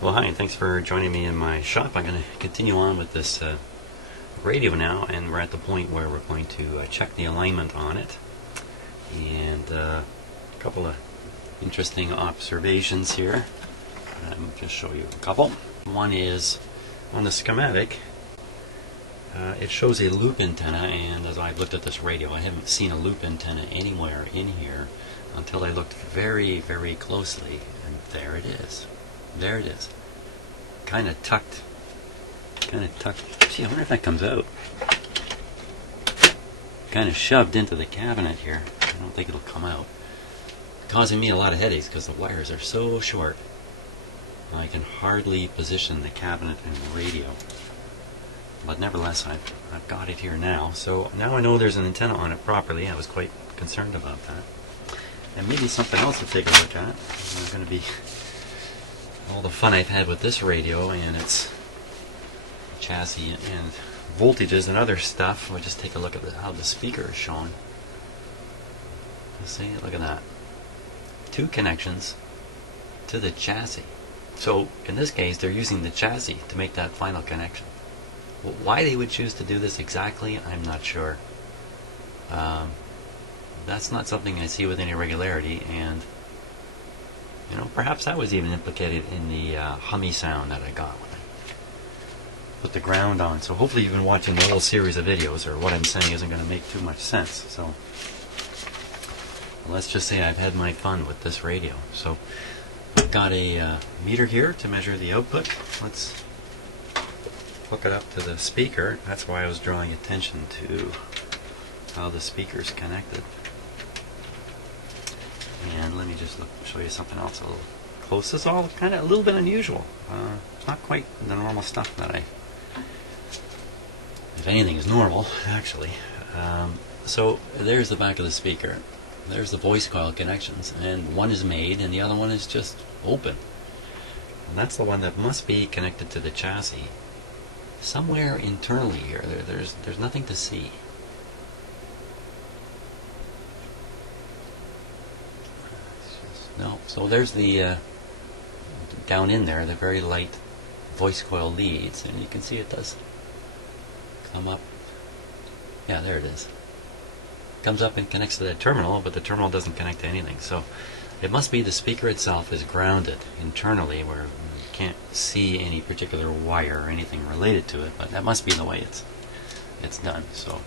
Well, hi, and thanks for joining me in my shop. I'm going to continue on with this radio now, and we're at the point where we're going to check the alignment on it. And a couple of interesting observations here. I'll just show you a couple. One is on the schematic, it shows a loop antenna, and as I've looked at this radio, I haven't seen a loop antenna anywhere in here until I looked very, very closely, and there it is. There it is. Kind of tucked. Gee, I wonder if that comes out. Kind of shoved into the cabinet here. I don't think it'll come out. Causing me a lot of headaches because the wires are so short. I can hardly position the cabinet and the radio. But nevertheless, I've got it here now. So now I know there's an antenna on it properly. I was quite concerned about that. And maybe something else to take a look at. It's going to be all the fun I've had with this radio and its chassis and voltages and other stuff. We'll just take a look at how the speaker is shown. See, look at that. 2 connections to the chassis. So in this case, they're using the chassis to make that final connection. Well, why they would choose to do this exactly, I'm not sure. That's not something I see with any regularity, and you know, perhaps that was even implicated in the hummy sound that I got when I put the ground on. So hopefully you've been watching the whole series of videos, or what I'm saying isn't going to make too much sense. So let's just say I've had my fun with this radio. So I've got a meter here to measure the output. Let's hook it up to the speaker. That's why I was drawing attention to how the speaker's connected. And let me just show you something else a little close. This is all kind of a little bit unusual. It's not quite the normal stuff that if anything is normal, actually. So there's the back of the speaker. There's the voice coil connections, and one is made and the other one is just open. And that's the one that must be connected to the chassis. Somewhere internally here, there's nothing to see. No, so there's the down in there, the very light voice coil leads, and you can see it does come up. Yeah, there it is. Comes up and connects to that terminal, but the terminal doesn't connect to anything. So it must be the speaker itself is grounded internally, where you can't see any particular wire or anything related to it, but that must be the way it's done. So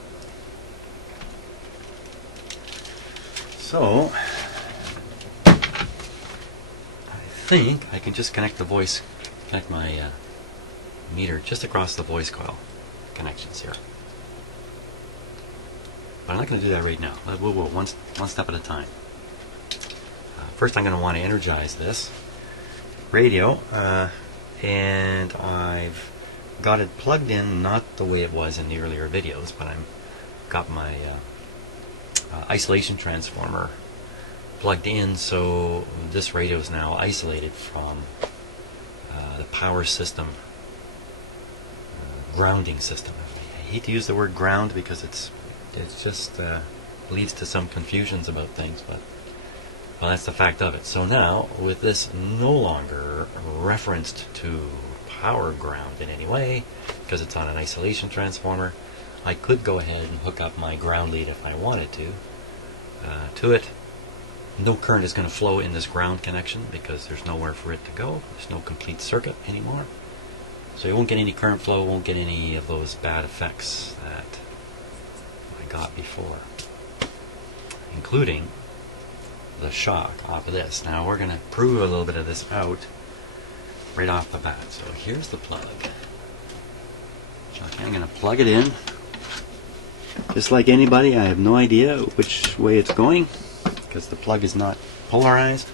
I think I can just connect my meter just across the voice coil connections here. But I'm not going to do that right now. We'll one step at a time. First I'm going to want to energize this radio, and I've got it plugged in, not the way it was in the earlier videos, but I've got my isolation transformer plugged in, so this radio is now isolated from the power system, grounding system. I hate to use the word ground because it just leads to some confusions about things, but well, that's the fact of it. So now, with this no longer referenced to power ground in any way, because it's on an isolation transformer, I could go ahead and hook up my ground lead if I wanted to it. No current is going to flow in this ground connection because there's nowhere for it to go. There's no complete circuit anymore. So you won't get any current flow, won't get any of those bad effects that I got before, including the shock off of this. Now we're going to prove a little bit of this out right off the bat. So here's the plug. Okay, I'm going to plug it in. Just like anybody, I have no idea which way it's going because the plug is not polarized.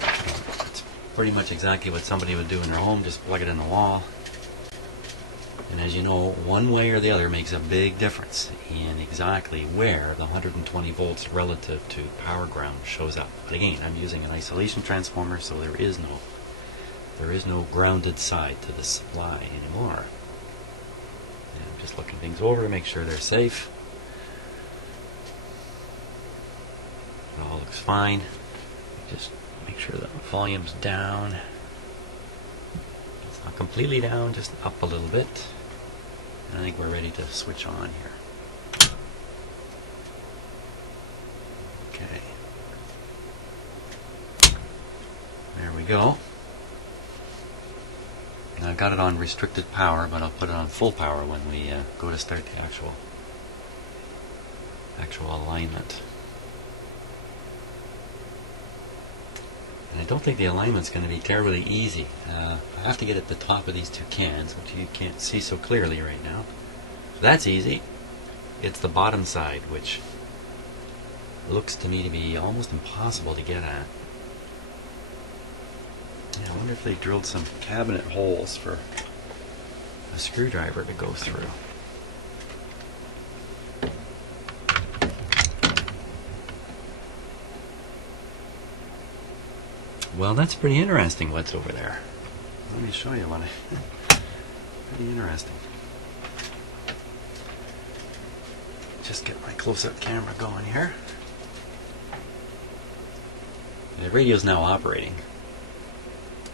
It's pretty much exactly what somebody would do in their home, just plug it in the wall. And as you know, one way or the other makes a big difference in exactly where the 120 volts relative to power ground shows up. But again, I'm using an isolation transformer, so there is no grounded side to the supply anymore. And I'm just looking things over to make sure they're safe. It all looks fine. Just make sure the volume's down. Not completely down, just up a little bit. And I think we're ready to switch on here. Okay. There we go. Now I've got it on restricted power, but I'll put it on full power when we go to start the actual alignment. And I don't think the alignment's going to be terribly easy. I have to get at the top of these two cans, which you can't see so clearly right now. So that's easy. It's the bottom side, which looks to me to be almost impossible to get at. Yeah, I wonder if they drilled some cabinet holes for a screwdriver to go through. Well, that's pretty interesting what's over there. Let me show you what pretty interesting. Just get my close-up camera going here. The radio's now operating.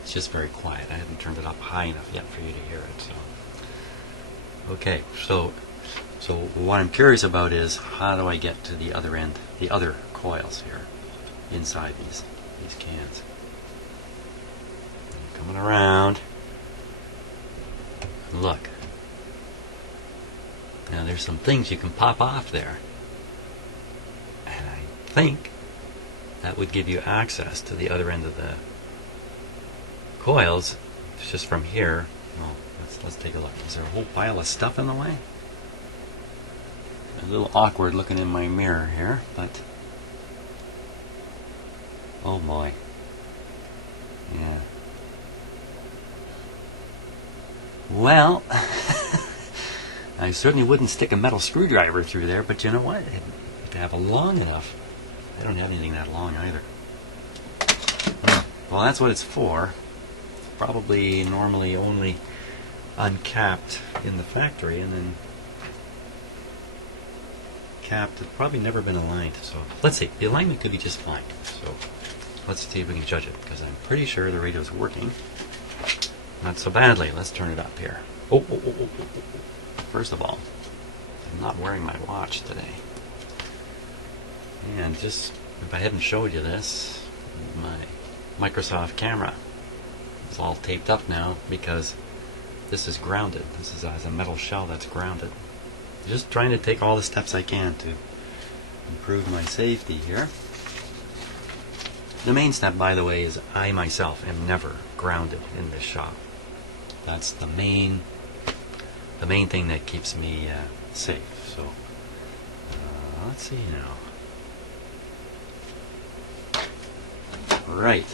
It's just very quiet. I haven't turned it up high enough yet for you to hear it. So, okay. So what I'm curious about is how do I get to the other end, the other coils here, inside these cans. Coming around. Look. Now there's some things you can pop off there. And I think that would give you access to the other end of the coils. It's just from here. Well, let's take a look. Is there a whole pile of stuff in the way? A little awkward looking in my mirror here, but oh boy. Yeah. Well, I certainly wouldn't stick a metal screwdriver through there, but you know what? To have a long enough. I don't have anything that long either. Well, that's what it's for. Probably normally only uncapped in the factory and then capped. It's probably never been aligned. So let's see. The alignment could be just fine. So let's see if we can judge it, because I'm pretty sure the radio's working. Not so badly. Let's turn it up here. Oh. First of all, I'm not wearing my watch today. And just, if I hadn't showed you this, my Microsoft camera is all taped up now because this is grounded. This has a metal shell that's grounded. Just trying to take all the steps I can to improve my safety here. The main step, by the way, is I myself am never grounded in this shop. That's the main thing that keeps me safe. So let's see now. Right.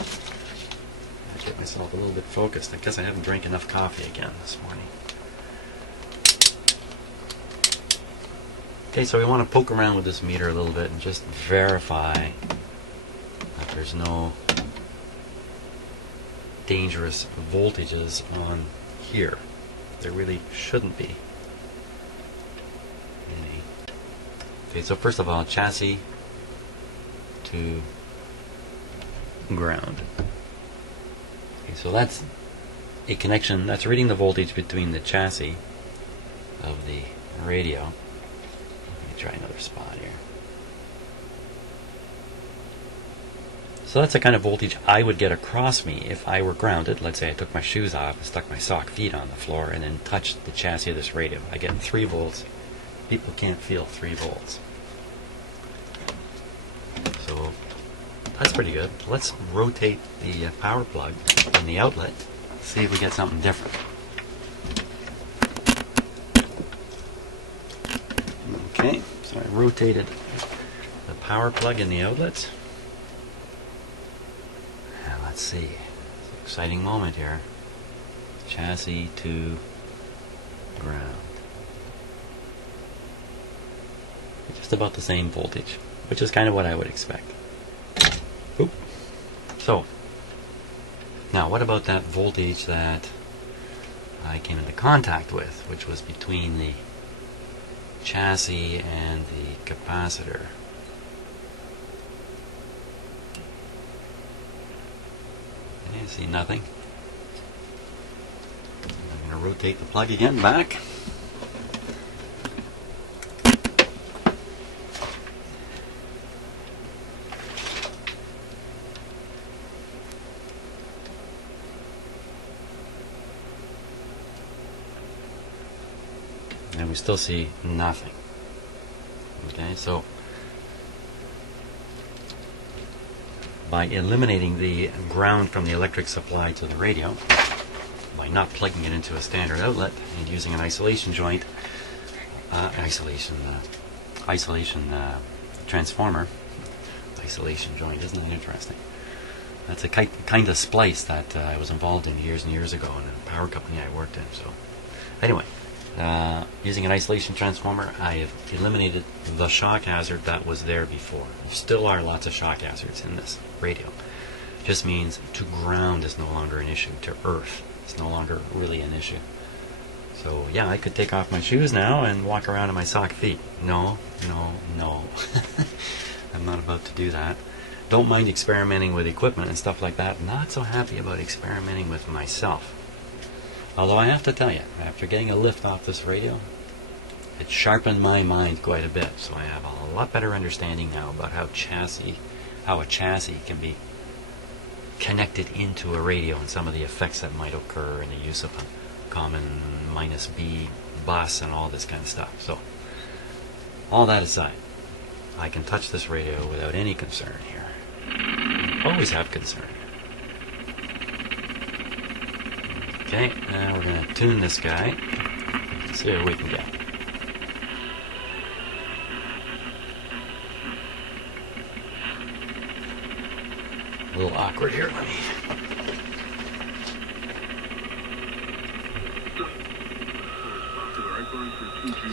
I get myself a little bit focused. I guess I haven't drank enough coffee again this morning. Okay, so we want to poke around with this meter a little bit and just verify that there's no dangerous voltages on here. There really shouldn't be any. Okay, so first of all, chassis to ground. Okay, so that's a connection that's reading the voltage between the chassis of the radio. Let me try another spot here. So that's the kind of voltage I would get across me if I were grounded. Let's say I took my shoes off and stuck my sock feet on the floor and then touched the chassis of this radio. I get 3 volts. People can't feel 3 volts. So that's pretty good. Let's rotate the power plug in the outlet, see if we get something different. Okay, so I rotated the power plug in the outlet. Now let's see. It's an exciting moment here. Chassis to ground. Just about the same voltage, which is kind of what I would expect. Oop. So, now what about that voltage that I came into contact with, which was between the chassis and the capacitor? I see nothing. rotate the plug again back. And we still see nothing. Okay, so by eliminating the ground from the electric supply to the radio, by not plugging it into a standard outlet and using an isolation joint, transformer, isolation joint, isn't that interesting? That's a kind of splice that I was involved in years and years ago in a power company I worked in. So anyway, using an isolation transformer, I have eliminated the shock hazard that was there before. There still are lots of shock hazards in this radio. Just means to ground is no longer an issue. To earth, it's no longer really an issue. So yeah, I could take off my shoes now and walk around in my sock feet. No. I'm not about to do that. Don't mind experimenting with equipment and stuff like that. Not so happy about experimenting with myself. Although I have to tell you, after getting a lift off this radio, it sharpened my mind quite a bit. So I have a lot better understanding now about how a chassis can be connected into a radio and some of the effects that might occur in the use of a common -B bus and all this kind of stuff. So all that aside, I can touch this radio without any concern here. Always have concern. Okay, now we're going to tune this guy. Let's see what we can get. A little awkward here. Let me.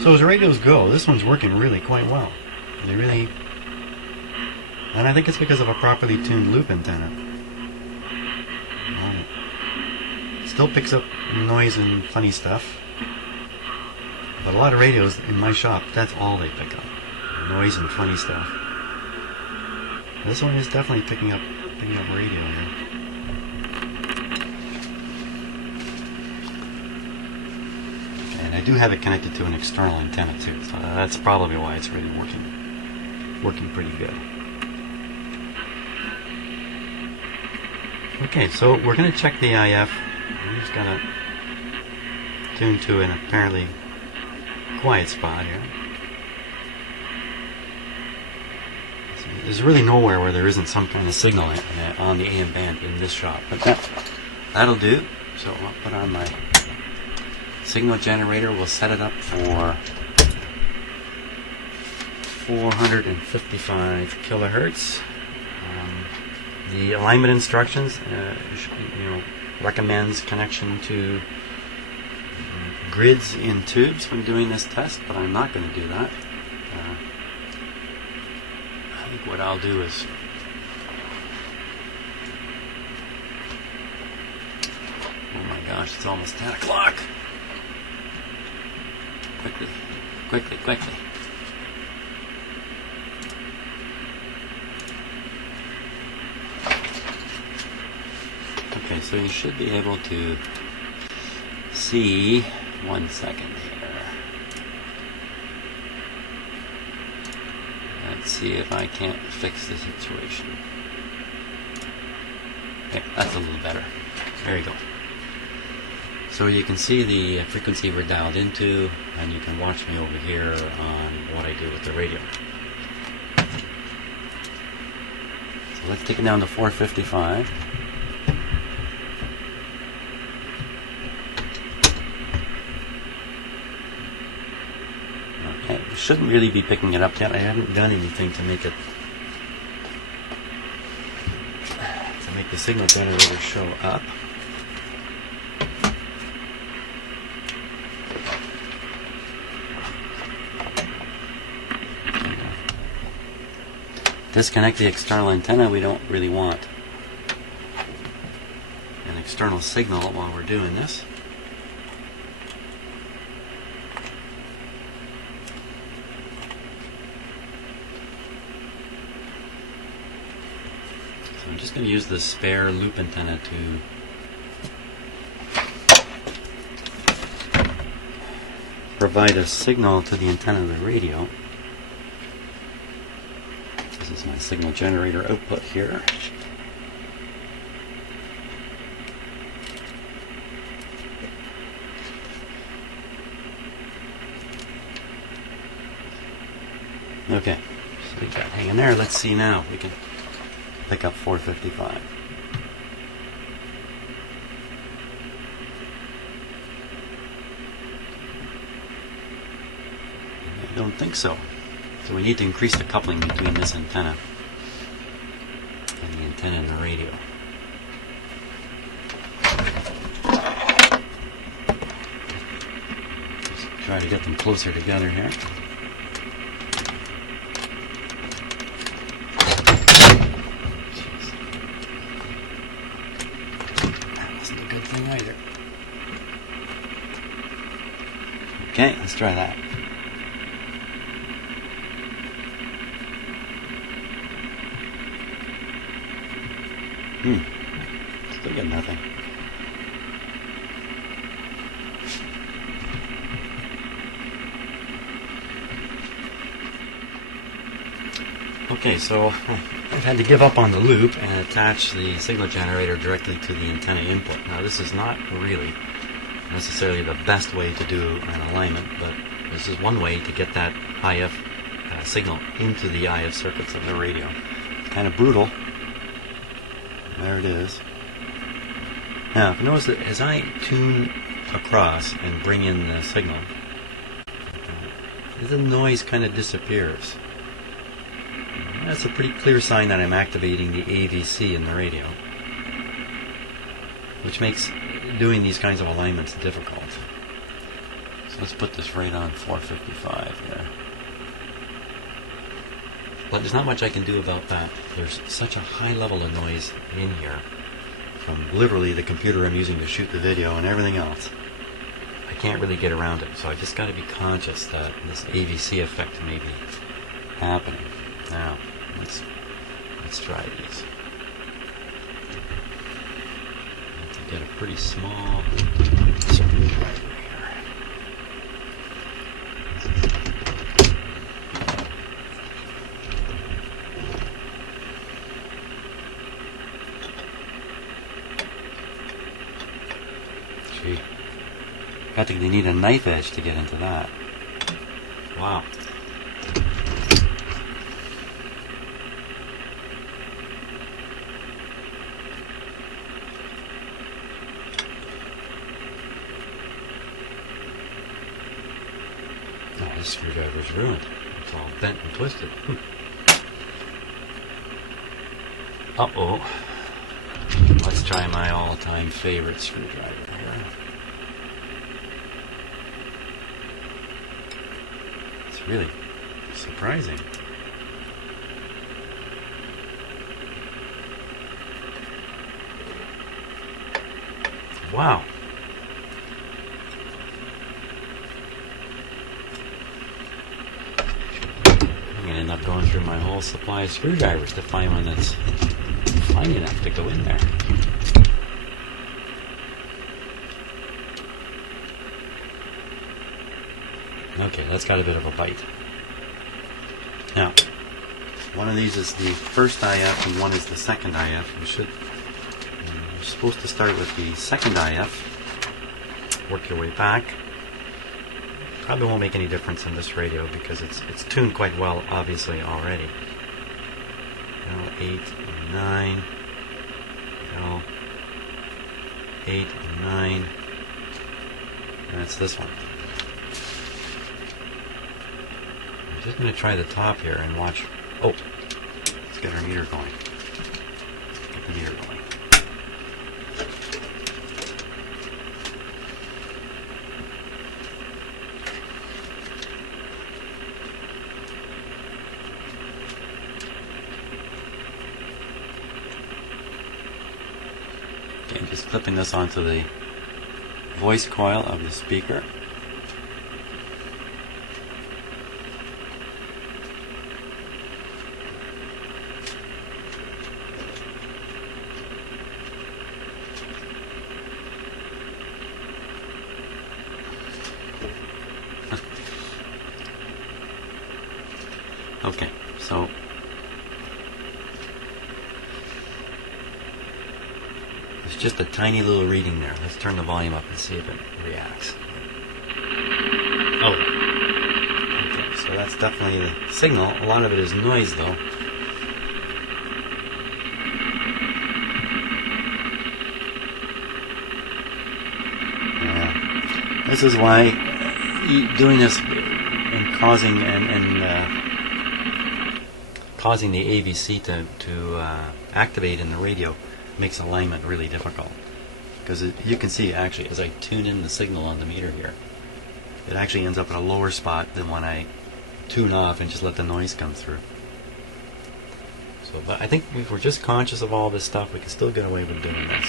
So as radios go, this one's working really quite well. They really, and I think it's because of a properly tuned loop antenna. Still picks up noise and funny stuff, but a lot of radios in my shop, that's all they pick up, noise and funny stuff. This one is definitely picking up radio here. And I do have it connected to an external antenna too, so that's probably why it's really working pretty good. Okay, so we're going to check the IF. I'm just going to tune to an apparently quiet spot here. There's really nowhere where there isn't some kind of signal on the AM band in this shop, but that'll do. So I'll put on my signal generator. We'll set it up for 455 kilohertz. The alignment instructions, recommends connection to grids in tubes when doing this test, but I'm not going to do that. I think what I'll do is oh my gosh, it's almost 10 o'clock. Quickly. Okay, so you should be able to see, 1 second here. Let's see if I can't fix the situation. Okay, that's a little better. There you go. So you can see the frequency we're dialed into, and you can watch me over here on what I do with the radio. So let's take it down to 455. Okay, we shouldn't really be picking it up yet. I haven't done anything to make the signal generator show up. Disconnect the external antenna. We don't really want an external signal while we're doing this. So I'm just going to use the spare loop antenna to provide a signal to the antenna of the radio. This is my signal generator output here. Okay, so we got hanging there. Let's see now if we can pick up 455. I don't think so. So we need to increase the coupling between this antenna and the antenna in the radio. Just try to get them closer together here. Either. Okay, let's try that. Still get nothing. Okay, so I've had to give up on the loop and attach the signal generator directly to the antenna input. Now this is not really necessarily the best way to do an alignment, but this is one way to get that IF signal into the IF circuits of the radio. It's kind of brutal. There it is. Now, if you notice that as I tune across and bring in the signal, the noise kind of disappears. That's a pretty clear sign that I'm activating the AVC in the radio, which makes doing these kinds of alignments difficult. So let's put this right on 455 here. But there's not much I can do about that. There's such a high level of noise in here from literally the computer I'm using to shoot the video and everything else. I can't really get around it, so I just got to be conscious that this AVC effect may be happening. Now, let's try these. I have to get a pretty small screwdriver here. Gee, practically need a knife edge to get into that. Wow. This screwdriver's ruined. It's all bent and twisted. Uh-oh. Let's try my all-time favorite screwdriver here. It's really surprising. Wow. End up going through my whole supply of screwdrivers to find one that's fine enough to go in there. Okay, that's got a bit of a bite. Now, one of these is the first IF and one is the second IF. You're supposed to start with the second IF, work your way back. Probably won't make any difference in this radio because it's tuned quite well, obviously, already. L8 and 9. L8 and 9. And it's this one. I'm just going to try the top here and watch. Oh, let's get our meter going. Get the meter going. Okay, just clipping this onto the voice coil of the speaker. Okay, so there's just a tiny little reading there. Let's turn the volume up and see if it reacts. Oh, okay, so that's definitely the signal. A lot of it is noise, though. Yeah, this is why doing this and causing the AVC to activate in the radio makes alignment really difficult, because you can see actually as I tune in the signal on the meter here, it actually ends up at a lower spot than when I tune off and just let the noise come through. So, but I think if we're just conscious of all this stuff, we can still get away with doing this.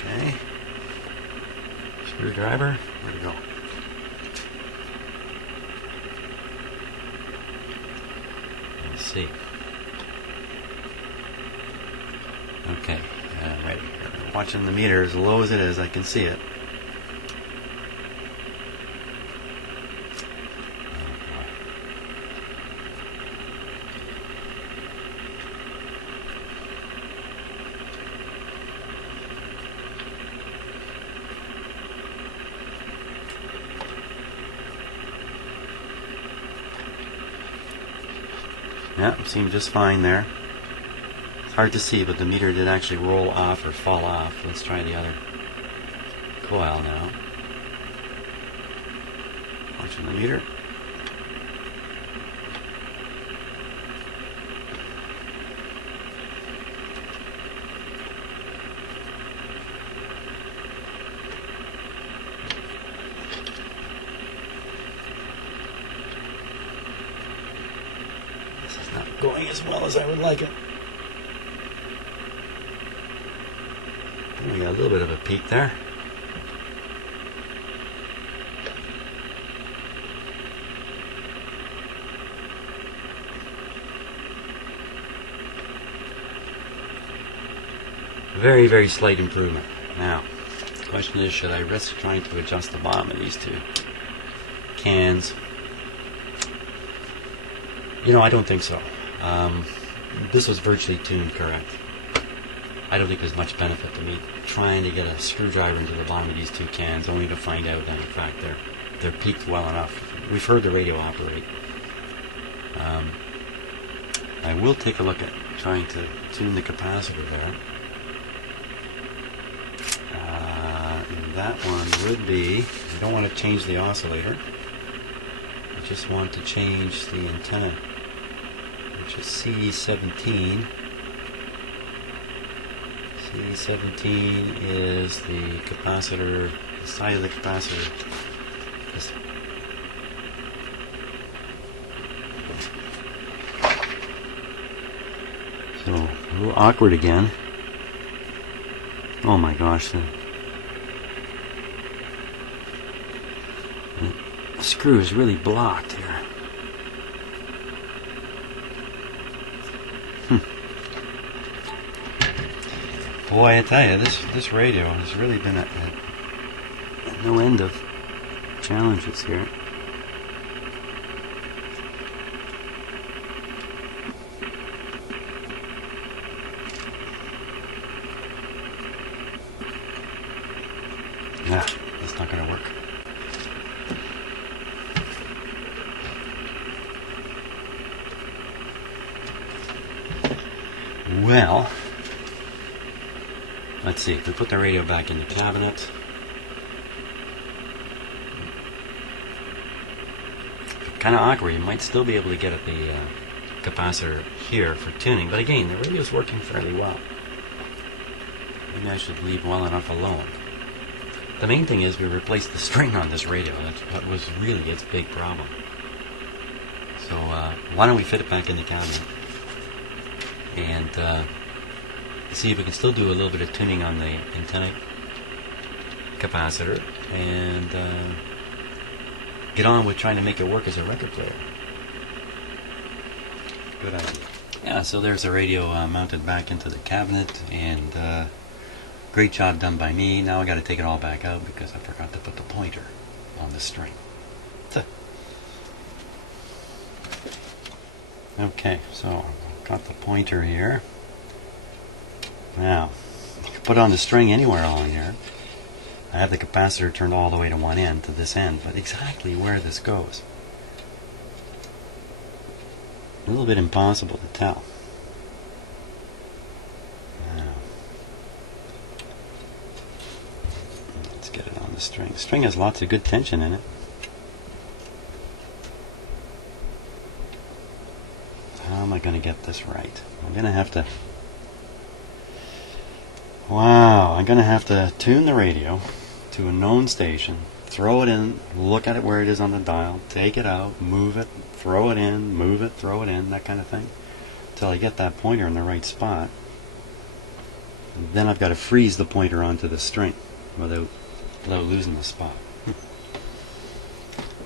Okay. Screwdriver, where'd it go? Let's see. Okay, right. Watching the meter, as low as it is, I can see it. Yeah, seemed just fine there. It's hard to see, but the meter did actually roll off or fall off. Let's try the other coil now. Watching the meter. Not going as well as I would like it. We got a little bit of a peak there. Very, very slight improvement. Now, the question is, should I risk trying to adjust the bottom of these two cans? You know, I don't think so. This was virtually tuned correct. I don't think there's much benefit to me trying to get a screwdriver into the bottom of these two cans, only to find out that in fact they're peaked well enough. We've heard the radio operate. I will take a look at trying to tune the capacitor there. And that one would be, I don't want to change the oscillator. I just want to change the antenna, which is C17. C17 is the capacitor, the side of the capacitor. So, a little awkward again. Oh my gosh, the screw is really blocked here. Boy, I tell you, this radio has really been at no end of challenges here. Nah, that's not going to work. Well, let's see, if we put the radio back in the cabinet, kind of awkward. You might still be able to get at the capacitor here for tuning, but again, the radio is working fairly well. Maybe I should leave well enough alone. The main thing is we replaced the string on this radio. That's what was really its big problem. So why don't we fit it back in the cabinet and see if we can still do a little bit of tuning on the antenna capacitor and get on with trying to make it work as a record player. Good idea. Yeah, so there's the radio mounted back into the cabinet, and great job done by me. Now I got to take it all back out because I forgot to put the pointer on the string. Okay, so got the pointer here. Now, you can put it on the string anywhere along here. I have the capacitor turned all the way to one end, to this end, but exactly where this goes, a little bit impossible to tell. Now, let's get it on the string. The string has lots of good tension in it. How am I going to get this right? I'm going to have to... Wow, I'm going to have to tune the radio to a known station, throw it in, look at it where it is on the dial, take it out, move it, throw it in, move it, throw it in, that kind of thing, until I get that pointer in the right spot. And then I've got to freeze the pointer onto the string without losing the spot.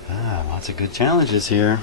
Lots of good challenges here.